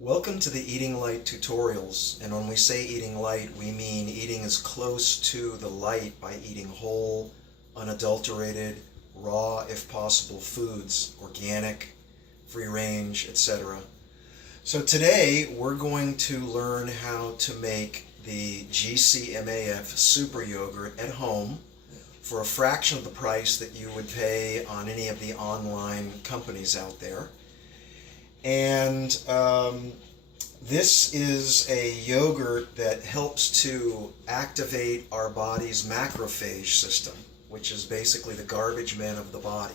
Welcome to the Eating Light tutorials, and when we say eating light, we mean eating as close to the light by eating whole, unadulterated, raw, if possible, foods, organic, free range, etc. So today we're going to learn how to make the GcMAF super yogurt at home for a fraction of the price that you would pay on any of the online companies out there. And this is a yogurt that helps to activate our body's macrophage system, which is basically the garbage men of the body.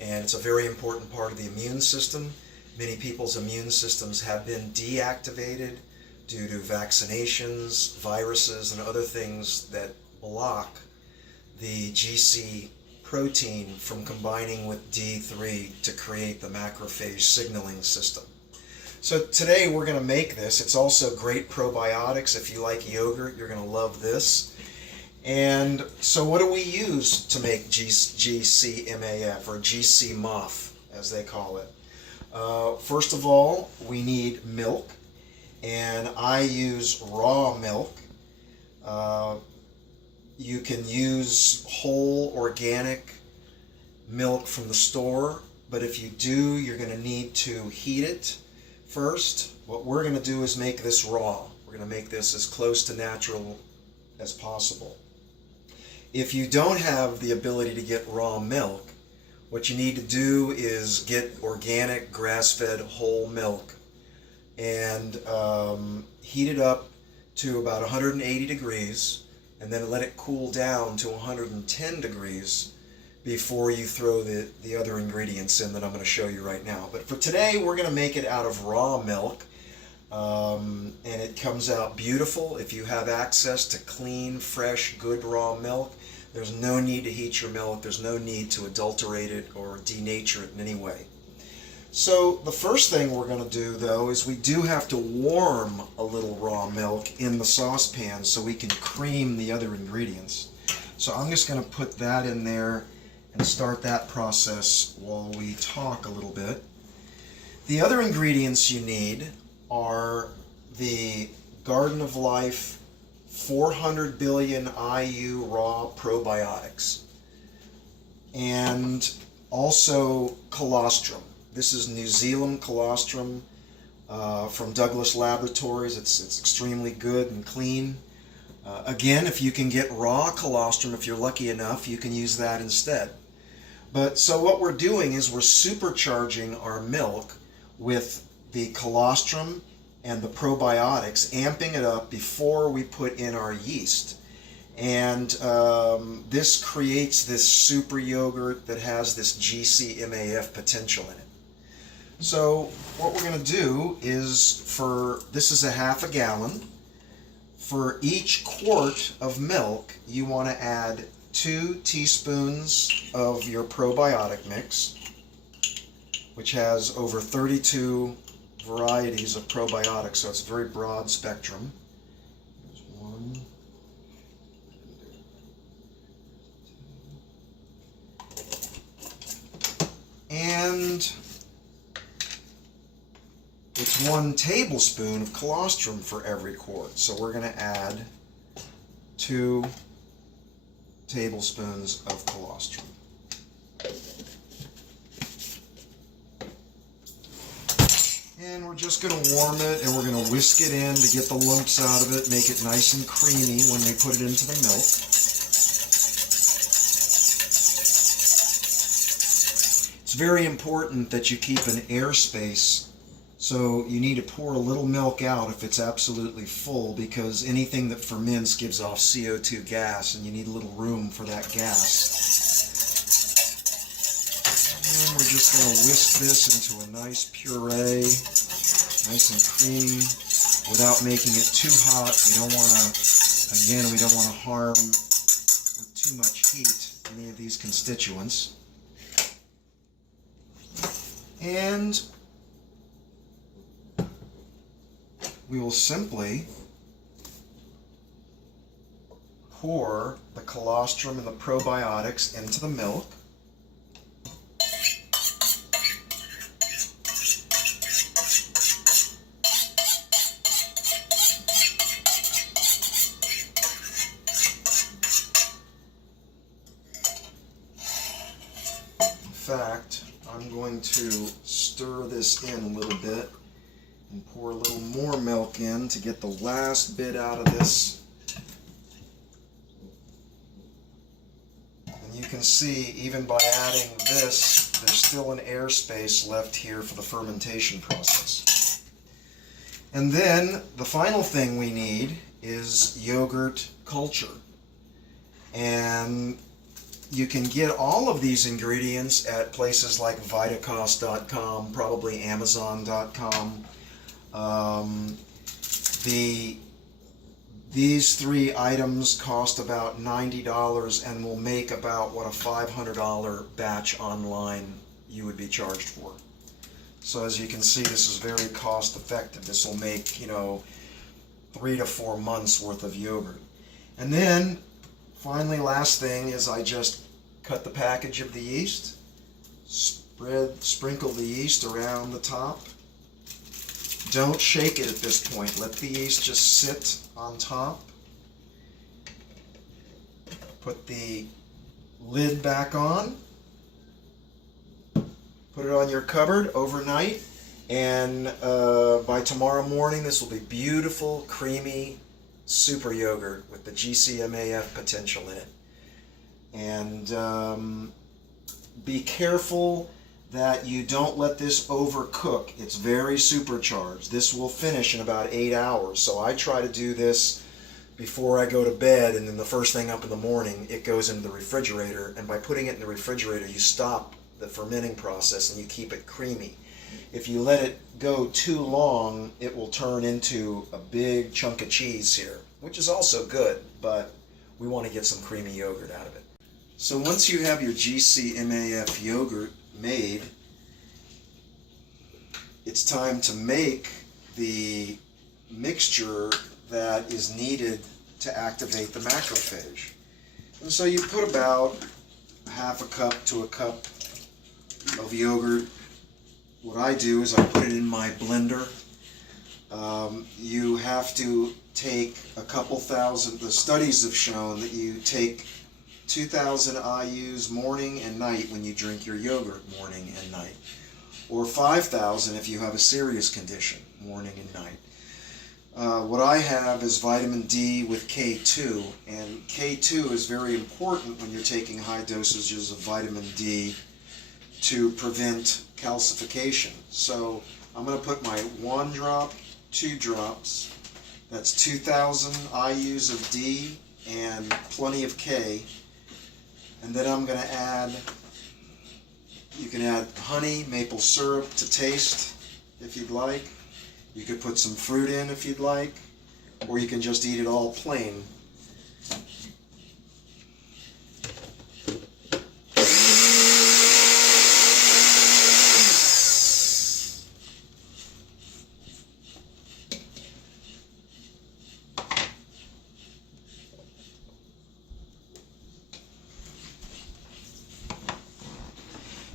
And it's a very important part of the immune system. Many people's immune systems have been deactivated due to vaccinations, viruses, and other things that block the GC protein from combining with D3 to create the macrophage signaling system. So today we're going to make this. It's also great probiotics. If you like yogurt, you're going to love this. And so what do we use to make GcMAF, or GcMAF as they call it? First of all, we need milk, and I use raw milk. You can use whole organic milk from the store, but if you do, you're going to need to heat it first. What we're going to do is make this raw. We're going to make this as close to natural as possible. If you don't have the ability to get raw milk, what you need to do is get organic grass-fed whole milk and heat it up to about 180 degrees, and then let it cool down to 110 degrees before you throw the other ingredients in that I'm going to show you right now. But for today, we're going to make it out of raw milk, and it comes out beautiful. If you have access to clean, fresh, good raw milk, there's no need to heat your milk. There's no need to adulterate it or denature it in any way. So the first thing we're going to do, though, is we do have to warm a little raw milk in the saucepan so we can cream the other ingredients. So I'm just going to put that in there and start that process while we talk a little bit. The other ingredients you need are the Garden of Life 400 billion IU raw probiotics, and also colostrum. This is New Zealand colostrum from Douglas Laboratories. It's extremely good and clean. Again, if you can get raw colostrum, if you're lucky enough, you can use that instead. But so what we're doing is we're supercharging our milk with the colostrum and the probiotics, amping it up before we put in our yeast. And this creates this super yogurt that has this GcMAF potential in it. So what we're going to do is, this is a half a gallon. For each quart of milk, you want to add 2 teaspoons of your probiotic mix, which has over 32 varieties of probiotics, so it's a very broad spectrum. There's 1. And it's 1 tablespoon of colostrum for every quart. So we're going to add 2 tablespoons of colostrum. And we're just going to warm it, and we're going to whisk it in to get the lumps out of it, make it nice and creamy when we put it into the milk. It's very important that you keep an air space. So you need to pour a little milk out if it's absolutely full, because anything that ferments gives off CO2 gas, and you need a little room for that gas. And we're just going to whisk this into a nice puree, nice and creamy, without making it too hot. We don't want to harm with too much heat any of these constituents. And we will simply pour the colostrum and the probiotics into the milk. going to stir this in a little bit and pour a little more milk in to get the last bit out of this. And you can see, even by adding this, there's still an airspace left here for the fermentation process. And then the final thing we need is yogurt culture. And you can get all of these ingredients at places like Vitacost.com, probably Amazon.com. These three items cost about $90 and will make about what a $500 batch online you would be charged for. So as you can see, this is very cost effective. This will make, 3 to 4 months worth of yogurt. And then finally, last thing is I just cut the package of the yeast, sprinkle the yeast around the top. Don't shake it at this point. Let the yeast just sit on top. Put the lid back on. Put it on your cupboard overnight, and by tomorrow morning this will be beautiful, creamy, super yogurt with the GcMAF potential in it. And be careful that you don't let this overcook. It's very supercharged. This will finish in about 8 hours. So I try to do this before I go to bed, and then the first thing up in the morning it goes into the refrigerator, and by putting it in the refrigerator you stop the fermenting process and you keep it creamy. If you let it go too long, it will turn into a big chunk of cheese here, which is also good, but we want to get some creamy yogurt out of it. So once you have your GcMAF yogurt made, it's time to make the mixture that is needed to activate the macrophage. And so you put about half a cup to a cup of yogurt. What I do is I put it in my blender. You have to take a couple thousand, the studies have shown that you take 2,000 IUs morning and night when you drink your yogurt morning and night, or 5,000 if you have a serious condition, morning and night. What I have is vitamin D with K2, and K2 is very important when you're taking high dosages of vitamin D to prevent calcification. So I'm going to put my 1 drop, 2 drops, that's 2,000 IUs of D and plenty of K. And then I'm going to add, you can add honey, maple syrup to taste if you'd like. You could put some fruit in if you'd like, or you can just eat it all plain.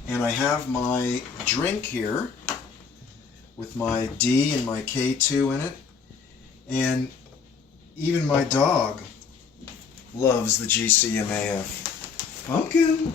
And I have my drink here with my D and my K2 in it. And even my dog loves the GcMAF. Pumpkin!